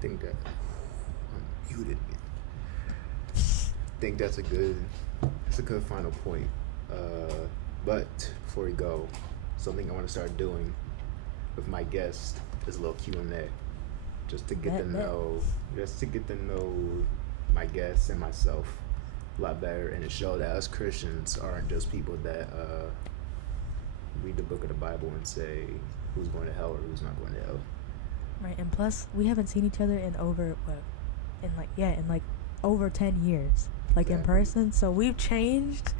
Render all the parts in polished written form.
think that I'm muted. Think that's a good final point. But before we go, something I want to start doing with my guest is a little Q&A, just to get to know, my guests and myself a lot better, and to show that us Christians aren't just people that read the book of the Bible and say who's going to hell or who's not going to hell. Right, and plus we haven't seen each other in over 10 years, like exactly. In person, so we've changed.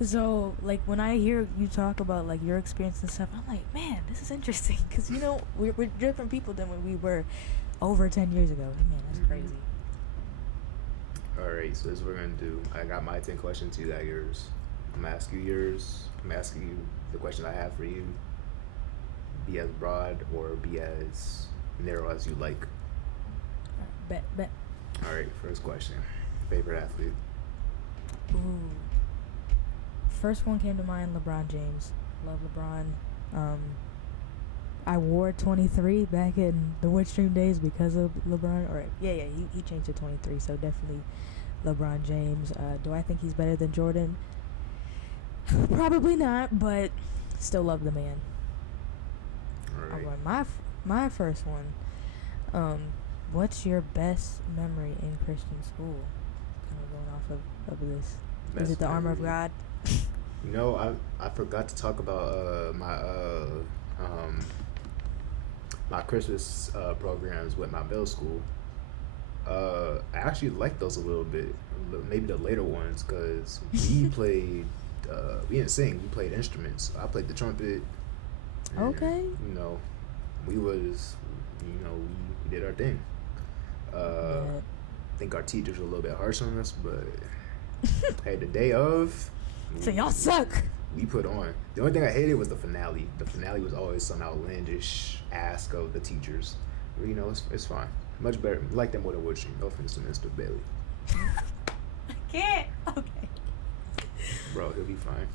So like when I hear you talk about like your experience and stuff, I'm like, man, this is interesting, because we're different people than when we were over 10 years ago. Man, that's crazy. Alright, so this is what we're gonna do. I got my 10 questions, you got yours. I'm gonna ask you yours. I'm asking you the question I have for you. Be as broad or be as narrow as you like. Bet. Alright, first question. Favorite athlete? Ooh. First one came to mind, LeBron James. Love LeBron. I wore 23 back in the Woodstream days because of LeBron. Or he changed to 23, so definitely LeBron James. Do I think he's better than Jordan? Probably not, but still love the man. Alright. My first one. What's your best memory in Christian school? Kind of going off of this. Is it the armor of God? I forgot to talk about my Christmas programs with my middle school. I actually liked those a little bit, maybe the later ones, because we played. We didn't sing. We played instruments. I played the trumpet. Okay. We did our thing. I think our teachers were a little bit harsh on us, but hey, the day of, so y'all suck. We put on. The only thing I hated was the finale. The finale was always some outlandish ask of the teachers. But, it's fine. Much better. Like them more than Woodstream. No offense to Mr. Bailey. I can't. Okay. Bro, he'll be fine.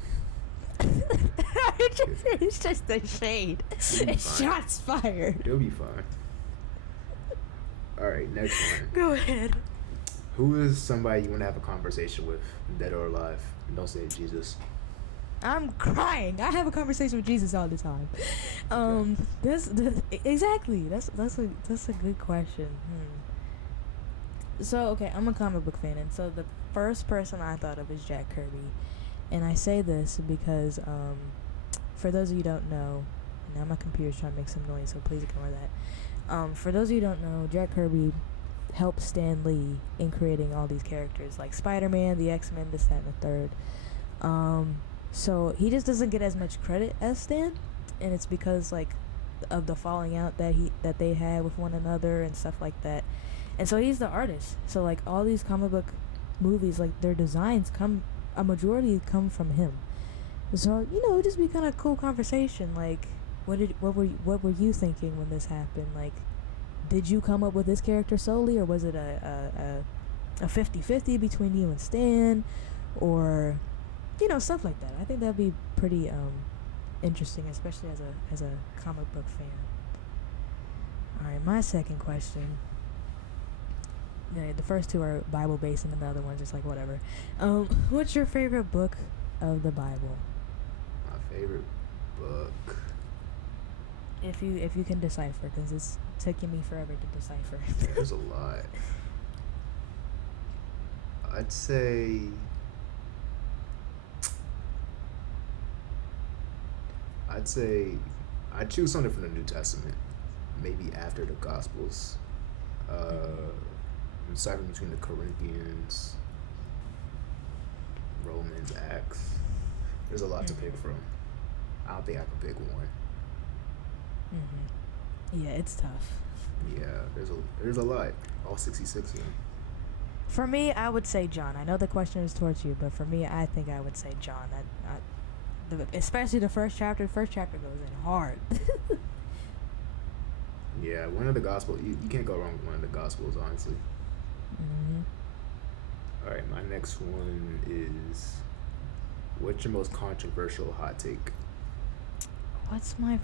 It's just the shade. It's shots fired. He'll be fine. Alright, next one. Go ahead. Who is somebody you want to have a conversation with, dead or alive? And don't say Jesus. I'm crying. I have a conversation with Jesus all the time. Exactly. That's a good question. So okay, I'm a comic book fan, and so the first person I thought of is Jack Kirby, and I say this because for those of you who don't know, now my computer's trying to make some noise, so please ignore that. For those of you who don't know, Jack Kirby helped Stan Lee in creating all these characters like Spider-Man, the X-Men, this, that, and the third. So he just doesn't get as much credit as Stan, and it's because like of the falling out that they had with one another and stuff like that. And so he's the artist. So like all these comic book movies, like their designs a majority come from him. So it'd just be kind of cool conversation. Like, what were you thinking when this happened? Like, did you come up with this character solely, or was it a 50-50 between you and Stan, or stuff like that? I think that'd be pretty interesting, especially as a comic book fan. All right, my second question. The first two are Bible based, and then the other one's just like whatever. What's your favorite book of the Bible? My favorite book. If you can decipher, because it's taking me forever to decipher. There's a lot. I'd say I'd choose something from the New Testament, maybe after the Gospels. I'm deciding between the Corinthians, Romans, Acts. There's a lot to pick from. I don't think I can pick one. Yeah, it's tough. Yeah, there's a lot. All 66 of them. For me, I would say John. I know the question is towards you, but for me, I think I would say John. Especially the first chapter. The first chapter goes in hard. Yeah, one of the Gospels. You can't go wrong with one of the Gospels, honestly. All right, my next one is, what's your most controversial hot take? What's my...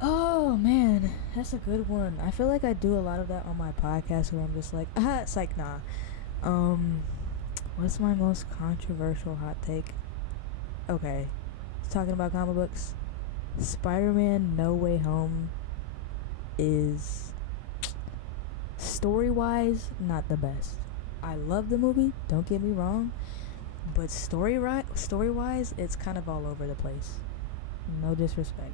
Oh, man, that's a good one. I feel like I do a lot of that on my podcast where I'm just like, psych, nah. Um, what's my most controversial hot take? Okay, talking about comic books. Spider-Man No Way Home is, story-wise, not the best. I love the movie, don't get me wrong, but story-wise, it's kind of all over the place. No disrespect,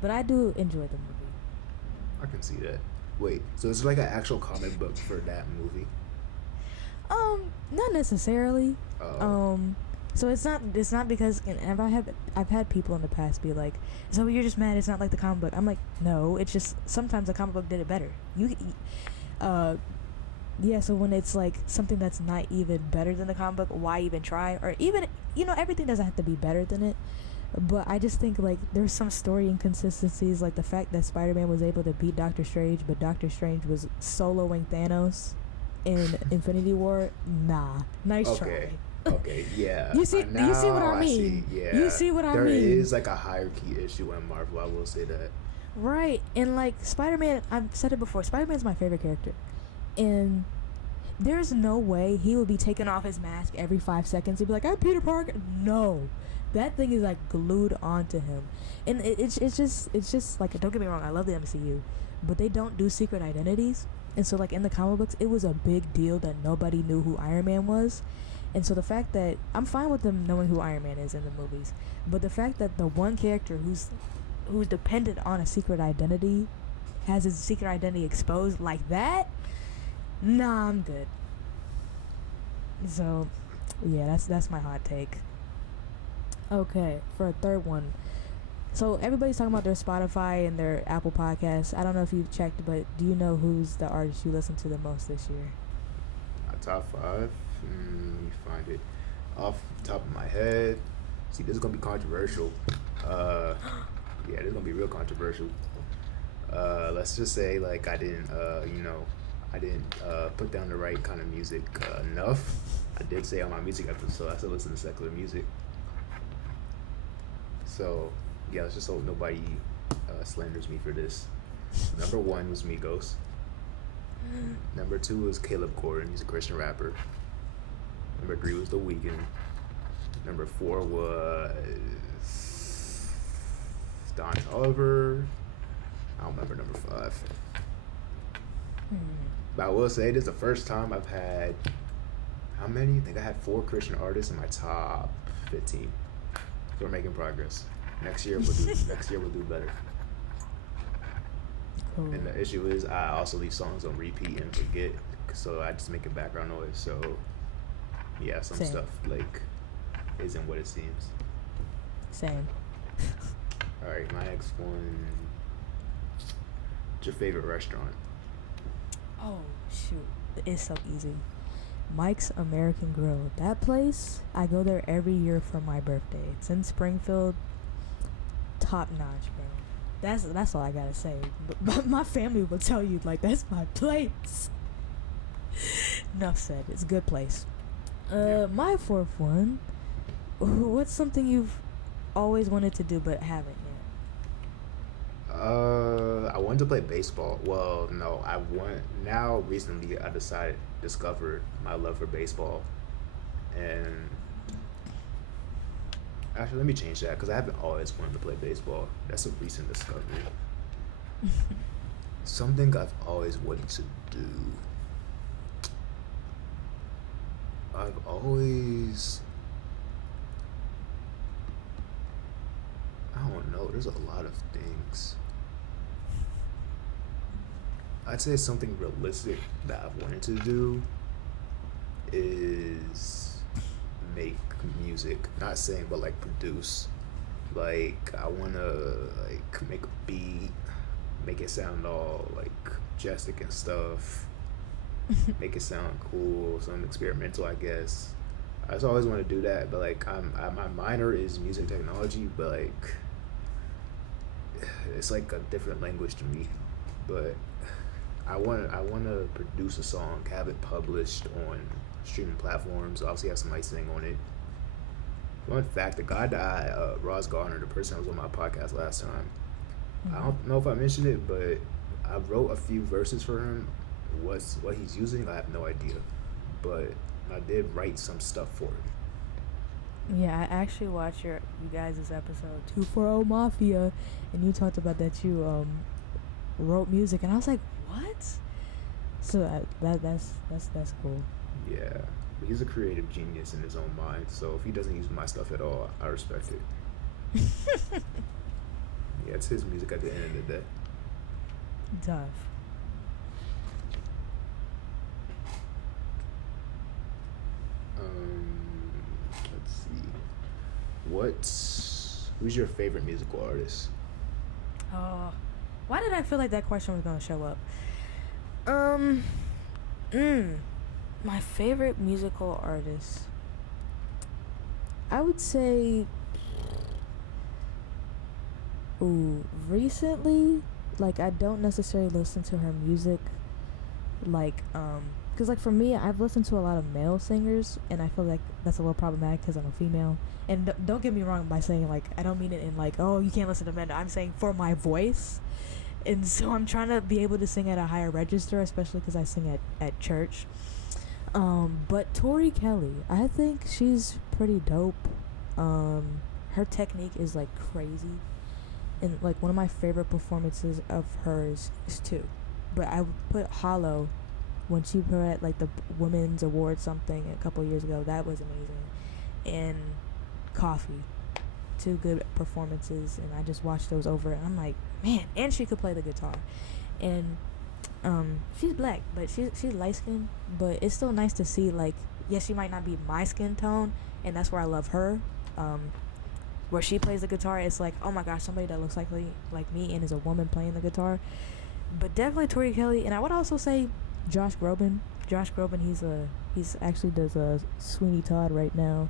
but I do enjoy the movie. I can see that. Wait, so it's like an actual comic book for that movie? Not necessarily. Oh. So it's not because, and I've had people in the past be like, so you're just mad it's not like the comic book. I'm like, no, it's just sometimes the comic book did it better. Yeah, so when it's like something that's not even better than the comic book, why even try? Or even, everything doesn't have to be better than it. But I just think like there's some story inconsistencies, like the fact that Spider-Man was able to beat Doctor Strange, but Doctor Strange was soloing Thanos in Infinity War. Nah, nice try. Okay, yeah. You see what I mean? Yeah. You see what I mean? There is like a hierarchy issue in Marvel, I will say that. Right, and like Spider-Man, I've said it before, Spider-Man's my favorite character. And there's no way he would be taking off his mask every 5 seconds. He'd be like, I'm Peter Parker. No. That thing is like glued onto him. And it's just like, don't get me wrong, I love the MCU, but they don't do secret identities. And so like in the comic books, it was a big deal that nobody knew who Iron Man was. And so the fact that I'm fine with them knowing who Iron Man is in the movies, but the fact that the one character who's dependent on a secret identity has his secret identity exposed like that, nah, I'm good. So yeah, that's my hot take. Okay, for a third one, so everybody's talking about their Spotify and their Apple Podcasts. I don't know if you've checked, but do you know who's the artist you listen to the most this year? Top 5. Let me find it off the top of my head. See, this is gonna be controversial. Yeah, this is gonna be real controversial. Let's just say like I didn't put down the right kind of music enough. I did say on my music episode I still listen to secular music. So yeah, let's just hope nobody slanders me for this. Number 1 was Migos. Number 2 was Caleb Gordon. He's a Christian rapper. Number 3 was The Weeknd. Number 4 was Don Toliver. I don't remember number 5. But I will say this is the first time I've had, how many? I think I had 4 Christian artists in my top 15. So we're making progress. Next year we'll do better. Cool. And the issue is I also leave songs on repeat and forget, so I just make a background noise. So yeah, some Same. stuff like isn't what it seems. Same. All right, my next one. What's your favorite restaurant? Oh shoot, it's so easy. Mike's American Grill. That place, I go there every year for my birthday. It's in Springfield. Top notch, bro. That's all I gotta say. But my family will tell you like that's my place. Enough said. It's a good place. My 4th one. What's something you've always wanted to do but haven't yet? I wanted to play baseball. Well, no, recently I discovered my love for baseball. And actually, let me change that because I haven't always wanted to play baseball. That's a recent discovery. Something I've always wanted to do. I don't know. There's a lot of things. I'd say something realistic that I've wanted to do is make music. Not saying, but like produce. Like I wanna like make a beat, make it sound all like majestic and stuff. Make it sound cool, something experimental, I guess. I just always want to do that, but like my minor is music technology, but like it's like a different language to me. But I want to produce a song, have it published on streaming platforms. Obviously, have somebody sing on it. Fun fact: the guy died. Ross Garner, the person that was on my podcast last time, I Mhm. don't know if I mentioned it, but I wrote a few verses for him. What he's using, I have no idea, but I did write some stuff for him. Yeah, I actually watched you guys' episode 240 Mafia, and you talked about that you wrote music, and I was like, what? So that's cool. Yeah, he's a creative genius in his own mind. So if he doesn't use my stuff at all, I respect it. Yeah, it's his music at the end of the day. Tough. Let's see. Who's your favorite musical artist? Oh, why did I feel like that question was gonna show up? Um, mm, my favorite musical artist. I would say, recently, like I don't necessarily listen to her music, like because like for me, I've listened to a lot of male singers, and I feel like that's a little problematic because I'm a female. And don't get me wrong by saying like I don't mean it in like, oh, you can't listen to men. I'm saying for my voice, and so I'm trying to be able to sing at a higher register, especially because I sing at church. But Tori Kelly, I think she's pretty dope. Her technique is like crazy, and like one of my favorite performances of hers is two. But I would put Hollow when she put at like the Women's Award something a couple years ago. That was amazing, and Coffee, two good performances, and I just watched those over, and I'm like, man, and she could play the guitar, and she's black, but she's light skinned, but it's still nice to see like, yes, she might not be my skin tone, and that's where I love her. Where she plays the guitar, it's like, oh my gosh, somebody that looks like me and is a woman playing the guitar. But definitely Tori Kelly, and I would also say Josh Groban. Josh Groban, he's actually does a Sweeney Todd right now,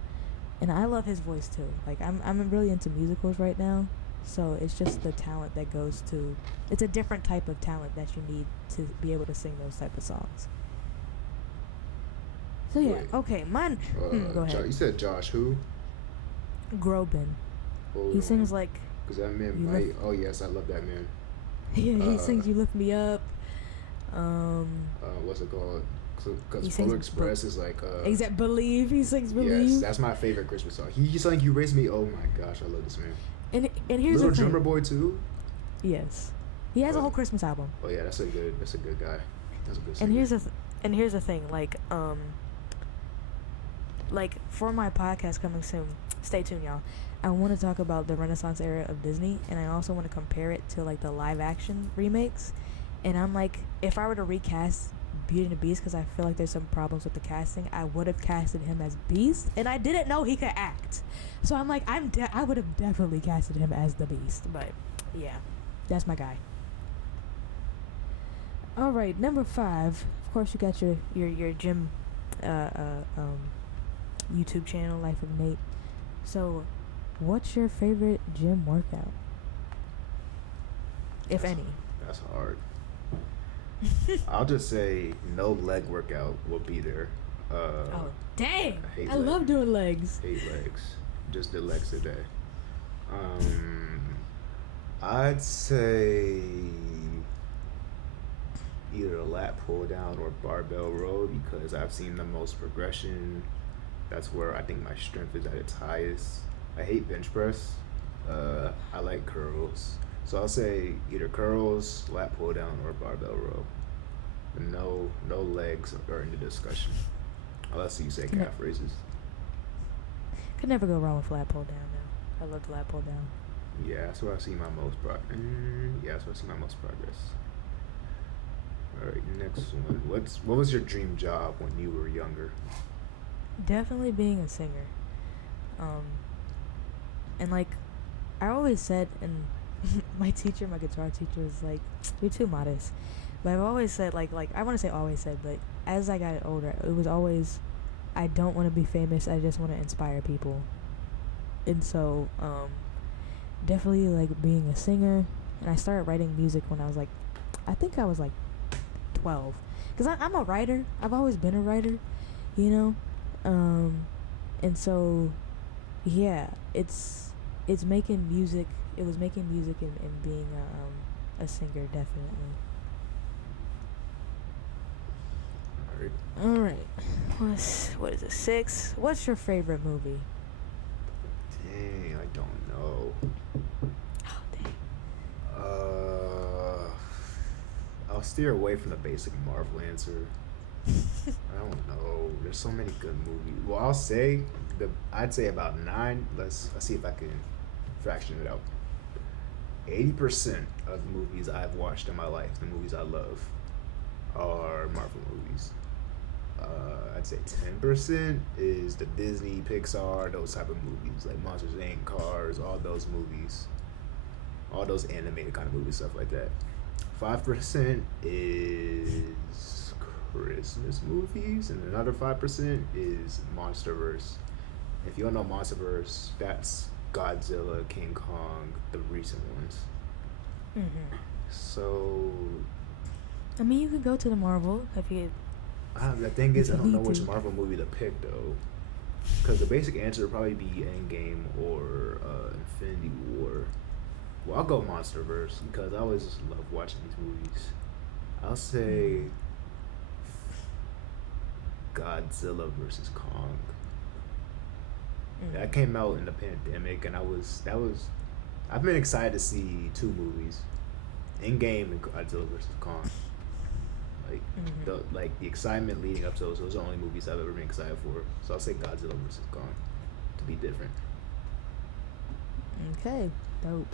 and I love his voice too. Like I'm really into musicals right now, so it's just the talent that goes to. It's a different type of talent that you need to be able to sing those type of songs. So yeah, Wait, okay, mine. Go ahead. You said Josh who? Groban. Hold He on. sings like. Because that man You might. lift- Oh yes, I love that man. Yeah, he sings "You Lift Me Up." What's it called? He Because sings Polar Express is like. Exact Believe. He sings Believe. Yes, that's my favorite Christmas song. He sang "You Raise Me." Oh my gosh, I love this man. And here's Little the thing. Drummer Boy too. Yes, he has a whole Christmas album. Oh yeah, that's a good guy. That's a good. And singer. here's the thing, like for my podcast coming soon, stay tuned, y'all. I want to talk about the Renaissance era of Disney, and I also want to compare it to like the live action remakes. And I'm like, if I were to recast Beauty and the Beast, because I feel like there's some problems with the casting, I would have casted him as Beast, and I didn't know he could act. So I'm like, I would have definitely casted him as the Beast. But yeah, that's my guy. All right, number 5. Of course, you got your gym, YouTube channel, Life of Nate. So, what's your favorite gym workout, if any? That's hard. I'll just say no leg workout will be there. Oh, dang! hate I legs. love doing legs. Hate legs. Just did legs today. I'd say either a lat pull down or barbell row because I've seen the most progression. That's where I think my strength is at its highest. I hate bench press. I like curls. So I'll say either curls, lat pull down, or barbell row. No legs are in the discussion. Unless you say calf raises. Could never go wrong with flat pull down now. I love the lat pull down. Yeah, that's where I see my most progress. Yeah, that's where I see my most progress. All right, next one. What was your dream job when you were younger? Definitely being a singer. And like, I always said, and my guitar teacher was like, you're too modest. But I've always said, like I want to say always said, but as I got older, it was always, I don't want to be famous, I just want to inspire people. And so, definitely like being a singer, and I started writing music when I was like, I think I was like 12. Because I'm a writer, I've always been a writer, you know? And so, yeah, it's making music it was making music and being a singer, definitely. All right. All right. What is it? 6. What's your favorite movie? Dang, I don't know. Oh dang. I'll steer away from the basic Marvel answer. I don't know. There's so many good movies. Well, I'd say about 9. Let's see if I can fraction it out. 80% of the movies I've watched in my life, the movies I love, are Marvel movies. I'd say 10% is the Disney, Pixar, those type of movies, like Monsters Inc., Cars, all those movies, all those animated kind of movies, stuff like that. 5% is Christmas movies, and another 5% is Monsterverse. If you don't know Monsterverse, that's Godzilla, King Kong, the recent ones. Mm-hmm. So, I mean, you could go to the Marvel if you. the thing is, I don't know need which to. Marvel movie to pick though, because the basic answer would probably be Endgame or Infinity War. Well, I'll go Monsterverse because I always just love watching these movies. I'll say Godzilla versus Kong. That came out in the pandemic, and I've been excited to see 2 movies, Endgame and Godzilla versus Kong. Like the excitement leading up to those are the only movies I've ever been excited for. So I'll say Godzilla versus Kong to be different. Okay, dope.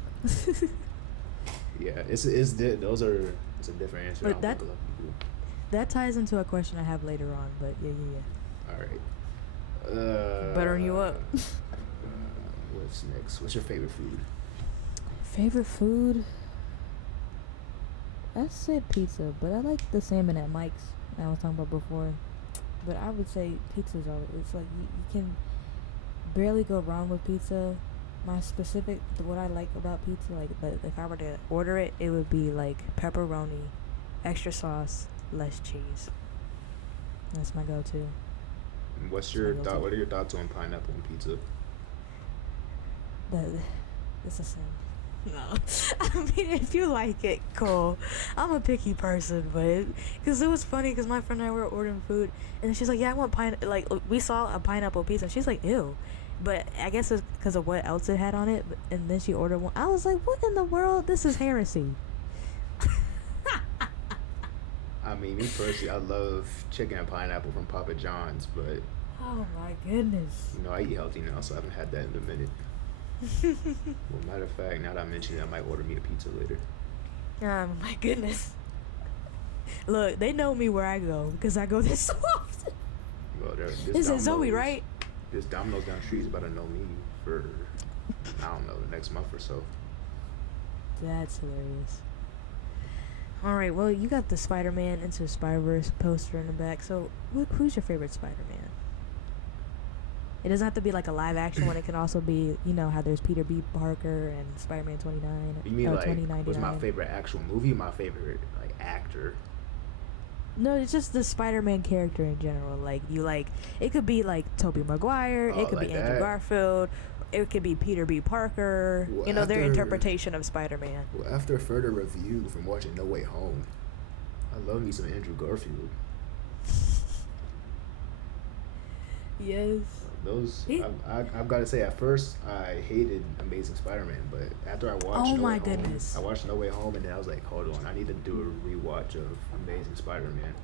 Yeah, it's those are it's a different answer. But that ties into a question I have later on. But yeah. All right. Buttering you up. What's next? What's your favorite food? Favorite food? I said pizza, but I like the salmon at Mike's I was talking about before. But I would say pizza's all. It's like you can barely go wrong with pizza. What I like about pizza, like, but if I were to order it, it would be like pepperoni, extra sauce, less cheese. That's my go-to. What are your thoughts on pineapple on pizza? It's a sin. No, I mean, if you like it, cool. I'm a picky person, but because it was funny because my friend and I were ordering food, and she's like, "Yeah, I want pineapple." Like, we saw a pineapple pizza, and she's like, "Ew," but I guess it's because of what else it had on it. And then she ordered one. I was like, "What in the world? This is heresy." I mean, me personally, I love chicken and pineapple from Papa John's, but Oh my goodness. I eat healthy now, so I haven't had that in a minute. Well, matter of fact, now that I mentioned it, I might order me a pizza later. My goodness. Look, they know me where I go because I go there so often. Well, This is Zoe, right? This Domino's down the street is about to know me for, I don't know, the next month or so. That's hilarious. All right, well, you got the Spider-Man Into the Spider-Verse poster in the back. So, who's your favorite Spider-Man? It doesn't have to be like a live action one. It can also be, how there's Peter B. Parker and Spider-Man 29. You mean like 2099. what's my favorite actual movie? My favorite like actor? No, it's just the Spider-Man character in general. Like it could be like Tobey Maguire. It could like be Andrew Garfield. It could be Peter B. Parker. Well, their interpretation of Spider-Man. Well, after further review from watching No Way Home, I love me some Andrew Garfield. Yes. I've got to say, at first I hated Amazing Spider-Man, but after I watched I watched No Way Home, and then I was like, hold on, I need to do a rewatch of Amazing Spider-Man.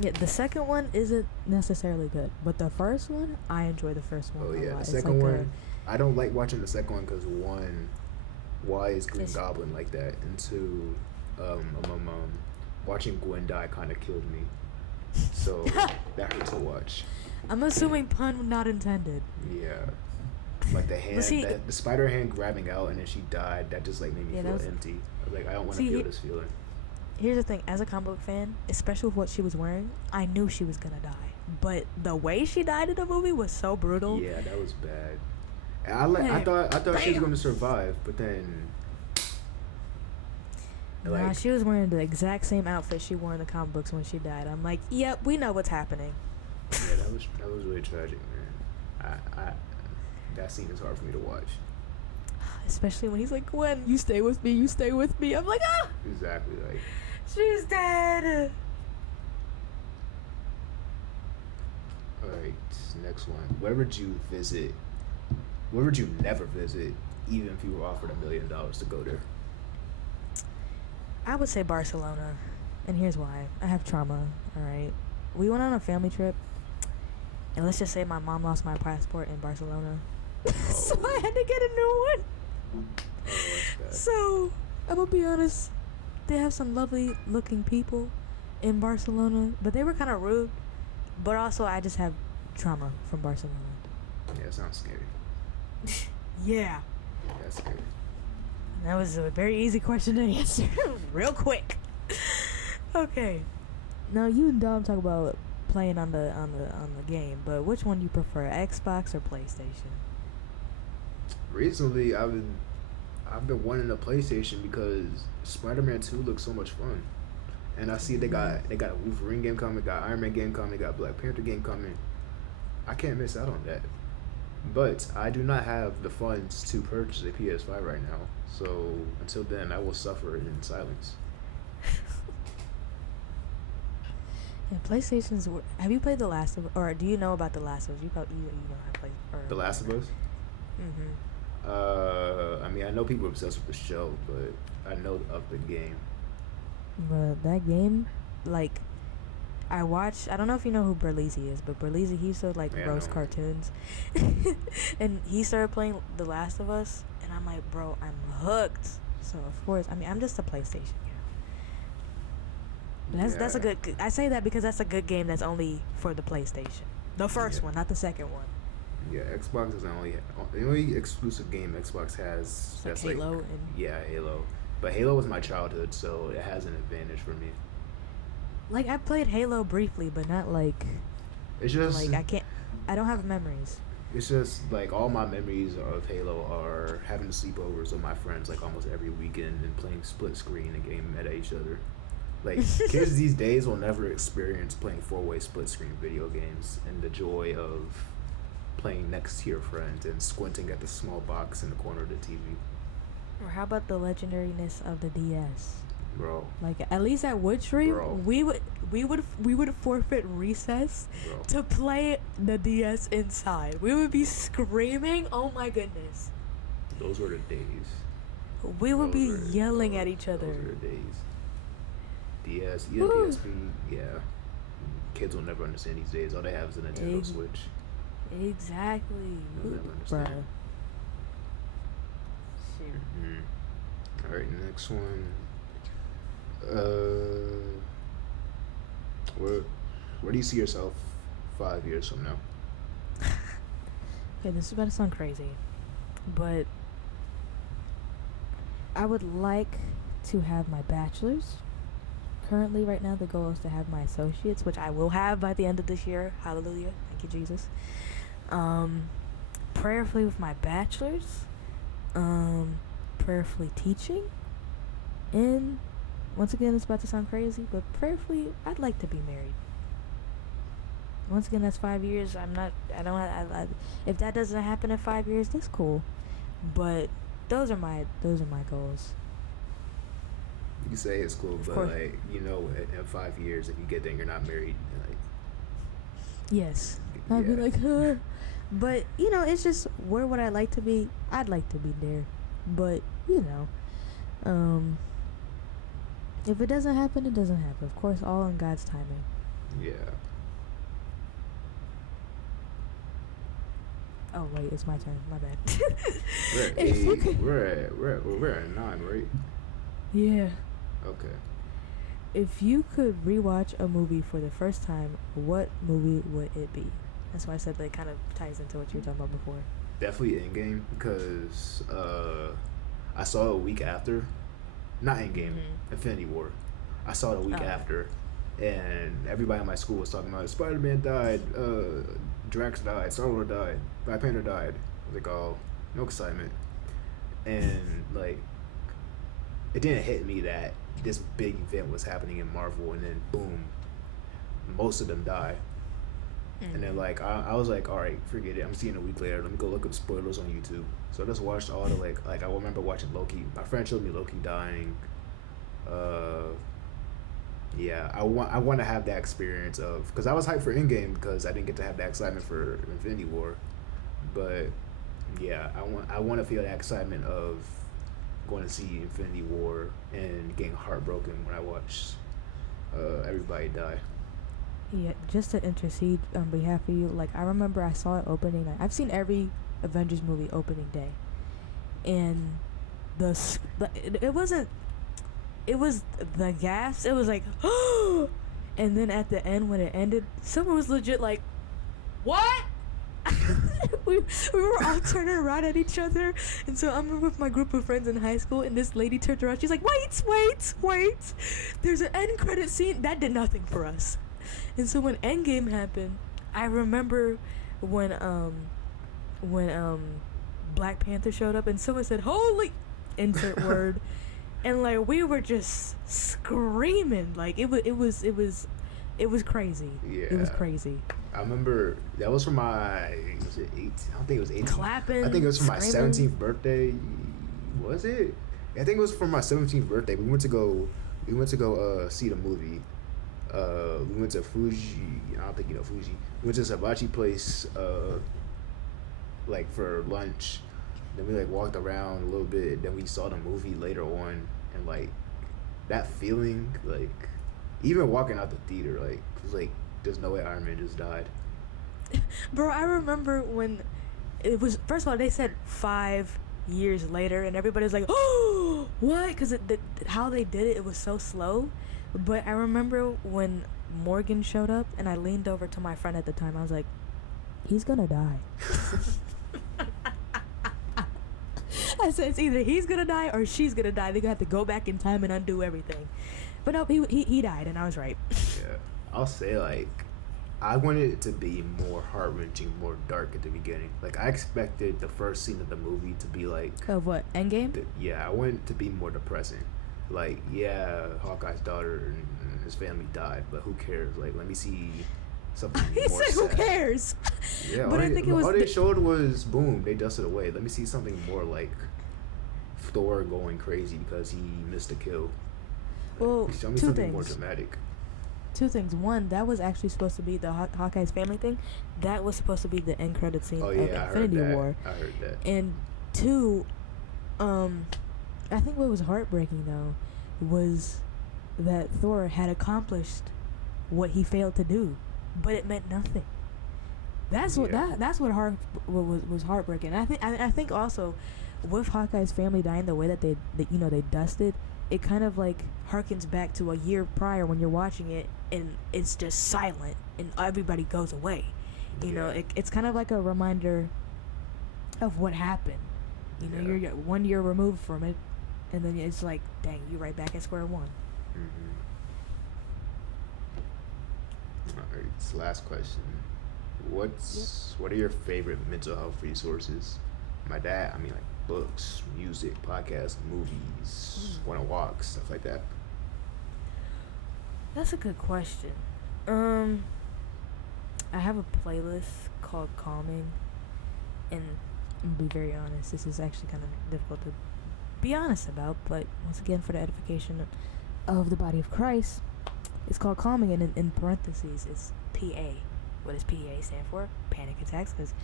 Yeah, the second one isn't necessarily good, but the first one, I enjoy the first one. Oh yeah, a lot. the second one, I don't like watching the second one because one, why is Green Goblin like that? And two, watching Gwen die kind of killed me, so that hurt to watch. I'm assuming pun not intended. Yeah. Like the hand, the spider hand grabbing out and then she died, that just like made me feel empty. I was like, I don't want to feel this feeling. Here's the thing, as a comic book fan, especially with what she was wearing, I knew she was gonna die. But the way she died in the movie was so brutal. Yeah, that was bad. And I thought she was gonna survive, but then nah, she was wearing the exact same outfit she wore in the comic books when she died. I'm like, yep, we know what's happening. Yeah, that was really tragic, man. That scene is hard for me to watch. Especially when he's like, Gwen, you stay with me, you stay with me. I'm like, ah! Exactly. Like, She's dead. all right, next one. Where would you visit? Where would you never visit, even if you were offered $1 million to go there? I would say Barcelona. And here's why. I have trauma, alright? We went on a family trip. And let's just say my mom lost my passport in Barcelona. So I had to get a new one. Oh, that's bad. So, I'm gonna be honest. They have some lovely looking people in Barcelona. But they were kind of rude. But also, I just have trauma from Barcelona. Yeah, it sounds scary. Yeah. Yeah, that's scary. That was a very easy question to answer. Real quick. Okay. Now, you and Dom talk about playing on the game, but which one do you prefer, Xbox or PlayStation? Recently, I've been wanting a PlayStation because Spider-Man 2 looks so much fun, and I see they got a Wolverine game coming, got Iron Man game coming, got Black Panther game coming. I can't miss out on that. But I do not have the funds to purchase a PS5 right now, so until then, I will suffer in silence. Yeah, PlayStation's. Have you played The Last of Us, or do you know about The Last of Us? You know how to play. The Last of Us. I mean, I know people are obsessed with the show, but I know of the game. But that game, like, I watched. I don't know if you know who Berlizzi is, but Berlizzi, he used to like Yeah, roast no. cartoons, and he started playing The Last of Us, and I'm like, bro, I'm hooked. So of course, I mean, I'm just a PlayStation girl. That's a good. I say that because that's a good game. That's only for the PlayStation. The first one, not the second one. Yeah, Xbox is the only exclusive game Xbox has. Like Halo and yeah, Halo. But Halo was my childhood, so it has an advantage for me. like I played Halo briefly, but not like It's just like I don't have memories. It's just like all my memories of Halo are having sleepovers with my friends like almost every weekend and playing split screen and getting mad at each other. Like kids these days will never experience playing 4-way split screen video games and the joy of playing next to your friends and squinting at the small box in the corner of the TV. Or how about the legendariness of the DS? Bro, Like at least at Woodtree, Bro. we would forfeit recess bro. to play the DS inside. We would be screaming, "Oh my goodness!" Those were the days. We would be Those were- yelling those- at each other. Those were the days. DS, even Woo. PSP, yeah. Kids will never understand these days. All they have is a Nintendo Ex- Switch. Exactly. They'll never Bruh. understand. Shoot. Mm-hmm. All right, next one. Where do you see yourself 5 years from now? Okay, this is about to sound crazy, but I would like to have my bachelor's. Currently, right now, the goal is to have my associates, which I will have by the end of this year. Hallelujah. Thank you, Jesus. Prayerfully with my bachelor's. Prayerfully teaching. And once again, it's about to sound crazy, but prayerfully, I'd like to be married. Once again, that's 5 years. If that doesn't happen in 5 years, that's cool. But those are my goals. You say it's cool, but course. like in 5 years, if you get there and you're not married, like Yes. I'd be yeah. like, huh. But, it's just, where would I like to be? I'd like to be there. But, if it doesn't happen, it doesn't happen. Of course, all in God's timing. Yeah. Oh, wait, it's my turn. My bad. We're at If you 8. could- We're at 9, right? Yeah. Okay. If you could rewatch a movie for the first time, what movie would it be? That's why I said that kind of ties into what you were talking about before. Definitely Endgame because I saw it a week after. Not Endgame, Infinity War. I saw it a week Oh. after, and everybody in my school was talking about it. Spider-Man died, Drax died, Star-Lord died, Black Panther died. I was like, oh, no excitement. And like, it didn't hit me that this big event was happening in Marvel, and then boom, most of them die. And then like I was like, all right, forget it. I'm seeing it a week later. Let me go look up spoilers on YouTube. So I just watched all the like I remember watching Loki. My friend showed me Loki dying. Uh, yeah, I want to have that experience of because I was hyped for Endgame because I didn't get to have that excitement for Infinity War, but yeah, I want to feel that excitement of going to see Infinity War and getting heartbroken when I watch everybody die. Yeah, just to intercede on behalf of you, like I remember I saw it opening night. I've seen every Avengers movie opening day, and it wasn't. It was the gasps. It was like, and then at the end when it ended, someone was legit like, "What?" we were all turning around at each other, and so I'm with my group of friends in high school, and this lady turned around. She's like, "Wait! There's an end credit scene that did nothing for us." And so when Endgame happened, I remember when Black Panther showed up, and someone said, "Holy!" insert word, and like we were just screaming, like it was crazy. Yeah, It was crazy. I remember that was for my was it 18? I don't think it was 18. Clapping. I think it was for my screaming. 17th birthday. Was it? I think it was for my 17th birthday. We went to go see the movie. We went to Fuji. I don't think you know Fuji. We went to this hibachi place like for lunch. Then we like walked around a little bit. Then we saw the movie later on, and like that feeling, like even walking out the theater, like it was like there's no way Iron Man just died. Bro, I remember when it was, first of all, they said 5 years later, and everybody's like, "Oh, what?" Because how they did it, it was so slow. But I remember when Morgan showed up, and I leaned over to my friend at the time. I was like, "He's gonna die." I said, it's either he's gonna die or she's gonna die. They're gonna have to go back in time and undo everything. But no, he died, and I was right. Yeah, I'll say like I wanted it to be more heart wrenching, more dark at the beginning. Like I expected the first scene of the movie to be like Of what? Endgame? yeah, I wanted it to be more depressing. Like yeah, Hawkeye's daughter and his family died, but who cares? Like let me see something He more said, "Who sad. cares?" Yeah, But I think it was all they showed was boom, they dusted away. Let me see something more like Thor going crazy because he missed a kill. Well, Show me two something more things. dramatic. Two things. One, that was actually supposed to be the Hawkeye's family thing. That was supposed to be the end credit scene Oh of yeah, I heard Infinity that. War. I heard that. And two, I think what was heartbreaking though was that Thor had accomplished what he failed to do, but it meant nothing. That's what Yeah. that's what was heartbreaking. I think also with Hawkeye's family dying the way that they dusted, it kind of like harkens back to a year prior when you're watching it and it's just silent and everybody goes away. Yeah. It's kind of like a reminder of what happened. Yeah. You're 1 year removed from it, and then it's like, dang, you're right back at square one. All right, this last question. What are your favorite mental health resources? My dad, I mean like books, music, podcasts, movies, want to walk, stuff like that. That's a good question. I have a playlist called Calming, and I'm gonna be very honest, this is actually kind of difficult to be honest about, but once again, for the edification of the body of Christ, it's called Calming, and in parentheses, it's PA. What does PA stand for? Panic attacks, because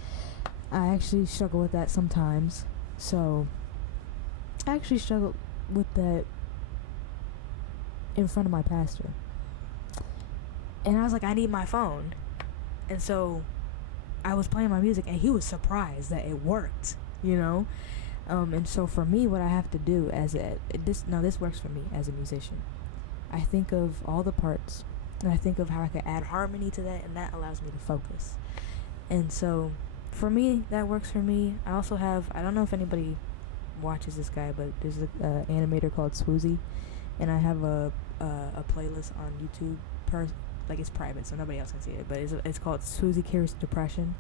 I actually struggle with that sometimes. So, I actually struggled with that in front of my pastor. And I was like, I need my phone. And so, I was playing my music, and he was surprised that it worked, And so for me, what I have to do this works for me as a musician. I think of all the parts, and I think of how I could add harmony to that, and that allows me to focus. And so, for me, that works for me. I also have, I don't know if anybody watches this guy, but there's an animator called Swoozy, and I have a playlist on YouTube, it's private, so nobody else can see it, but it's called Swoozy Cures Depression.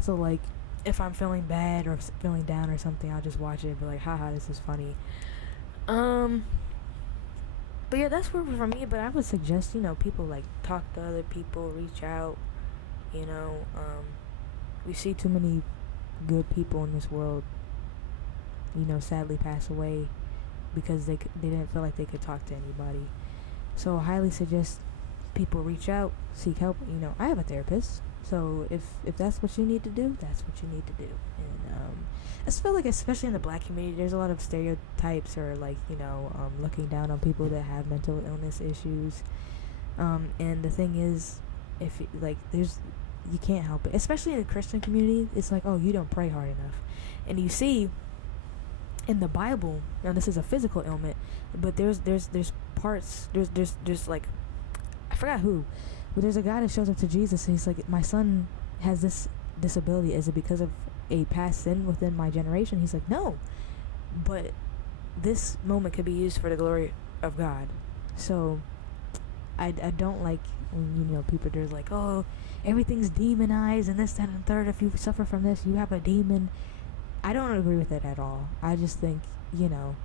So, like, if I'm feeling bad or feeling down or something, I'll just watch it and be like, haha, this is funny. But yeah, that's for me. But I would suggest, people like talk to other people, reach out, You know, we see too many good people in this world, you know, sadly pass away because they didn't feel like they could talk to anybody. So I highly suggest people reach out, seek help. You know, I have a therapist, so if that's what you need to do, that's what you need to do. And I just feel like, especially in the Black community, there's a lot of stereotypes, or like, you know, looking down on people that have mental illness issues. And the thing is, if like there's you can't help it, especially in the Christian community. It's like, oh, you don't pray hard enough, and you see in the Bible. Now this is a physical ailment, but there's parts there's like, I forgot who, but there's a guy that shows up to Jesus and he's like, my son has this disability. Is it because of a past sin within my generation? He's like, no, but this moment could be used for the glory of God. So I don't like when, you know, people there's like, oh, everything's demonized and this, that, and third. If you suffer from this, you have a demon. I don't agree with it at all. I just think, you know,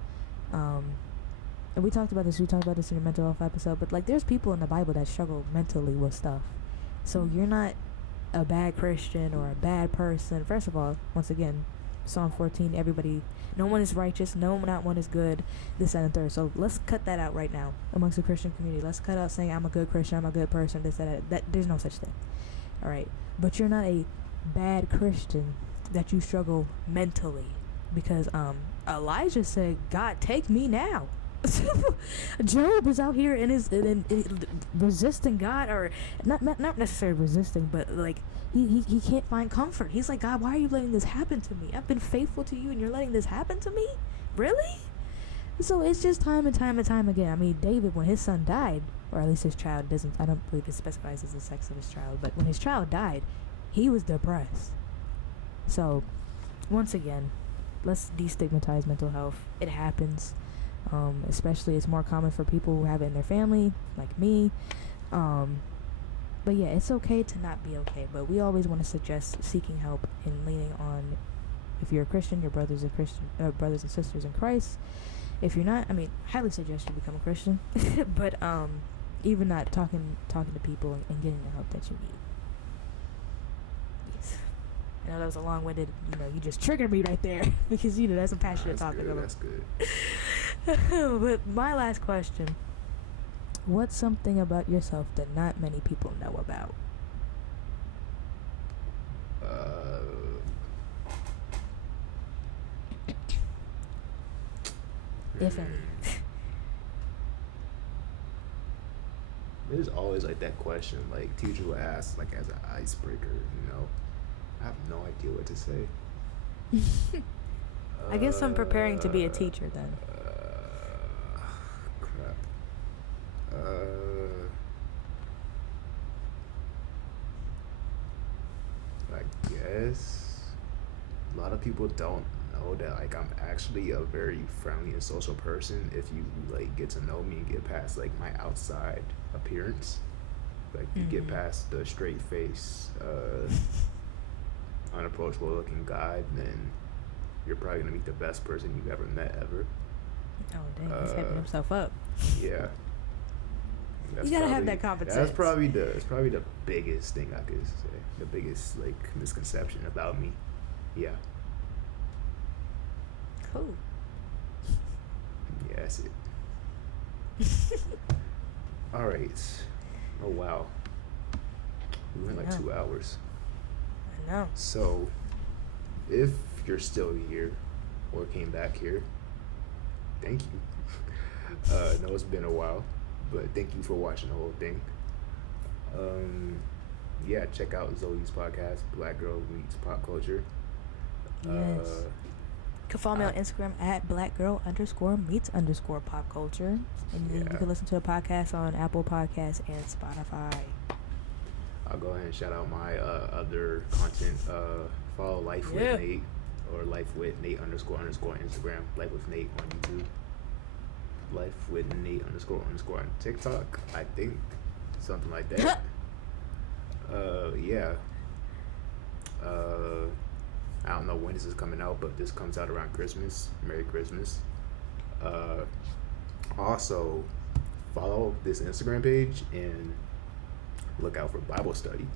and we talked about this in the mental health episode, but like, there's people in the Bible that struggle mentally with stuff. So you're not a bad Christian or a bad person. First of all, once again, Psalm 14, everybody, no one is righteous, no, not one is good, this, that, and third. So let's cut that out right now amongst the Christian community. Let's cut out saying I'm a good Christian, I'm a good person, this, that there's no such thing. All right, but you're not a bad Christian that you struggle mentally, because Elijah said, God, take me now. Job is out here and is resisting God, or not necessarily resisting, but like he can't find comfort. He's like, God, why are you letting this happen to me? I've been faithful to you and you're letting this happen to me? Really? So it's just time and time again. I mean, David, when his son died, or at least his child, I don't believe it specifies as the sex of his child, but when his child died, he was depressed. So once again, let's destigmatize mental health. It happens. Especially it's more common for people who have it in their family, like me. But yeah, it's okay to not be okay, but we always want to suggest seeking help and leaning on, if you're a Christian, your brothers and sisters in Christ. If you're not, I mean, highly suggest you become a Christian. But even not talking to people and getting the help that you need. Yes. I know that was a long-winded, you know, you just triggered me right there because, you know, that's a passionate topic. That's good. But my last question: what's something about yourself that not many people know about? If any. There's always like that question, like teacher will ask, like as an icebreaker. You know, I have no idea what to say. I guess I'm preparing to be a teacher then. Crap. I guess a lot of people don't know that like I'm actually a very friendly and social person. If you like get to know me and get past like my outside appearance, like you get past the straight face, unapproachable looking guy, then you're probably gonna meet the best person you've ever met ever. Oh dang, he's hyping himself up. Yeah. You gotta have that confidence. That's probably the biggest thing I could say. The biggest like misconception about me. Yeah. Cool. Yeah, that's it. All right. Oh wow. We went like 2 hours. I know. So, if you're still here or came back here, thank you. I know it's been a while, but thank you for watching the whole thing. Yeah, check out Zoe's podcast, Black Girl Meets Pop Culture. Yes. You can follow me on Instagram at blackgirl_meets_pop culture. And then you can listen to the podcast on Apple Podcasts and Spotify. I'll go ahead and shout out my other content. Follow Life with Nate, or Life with Nate _ Instagram. Life with Nate on YouTube. Life with Nate _ on TikTok. I think something like that. Yeah. I don't know when this is coming out, but this comes out around Christmas. Merry Christmas. Also, follow this Instagram page and look out for Bible study.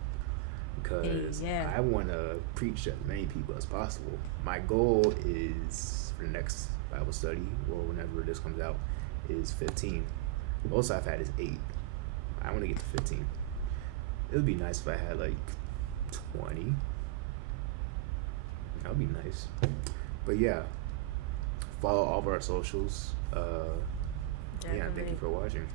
because yeah. I want to preach to as many people as possible. My goal is for the next Bible study, or whenever this comes out, is 15. Most I've had is 8. I want to get to 15. It would be nice if I had like 20. That would be nice. But yeah, follow all of our socials. Yeah, thank you for watching.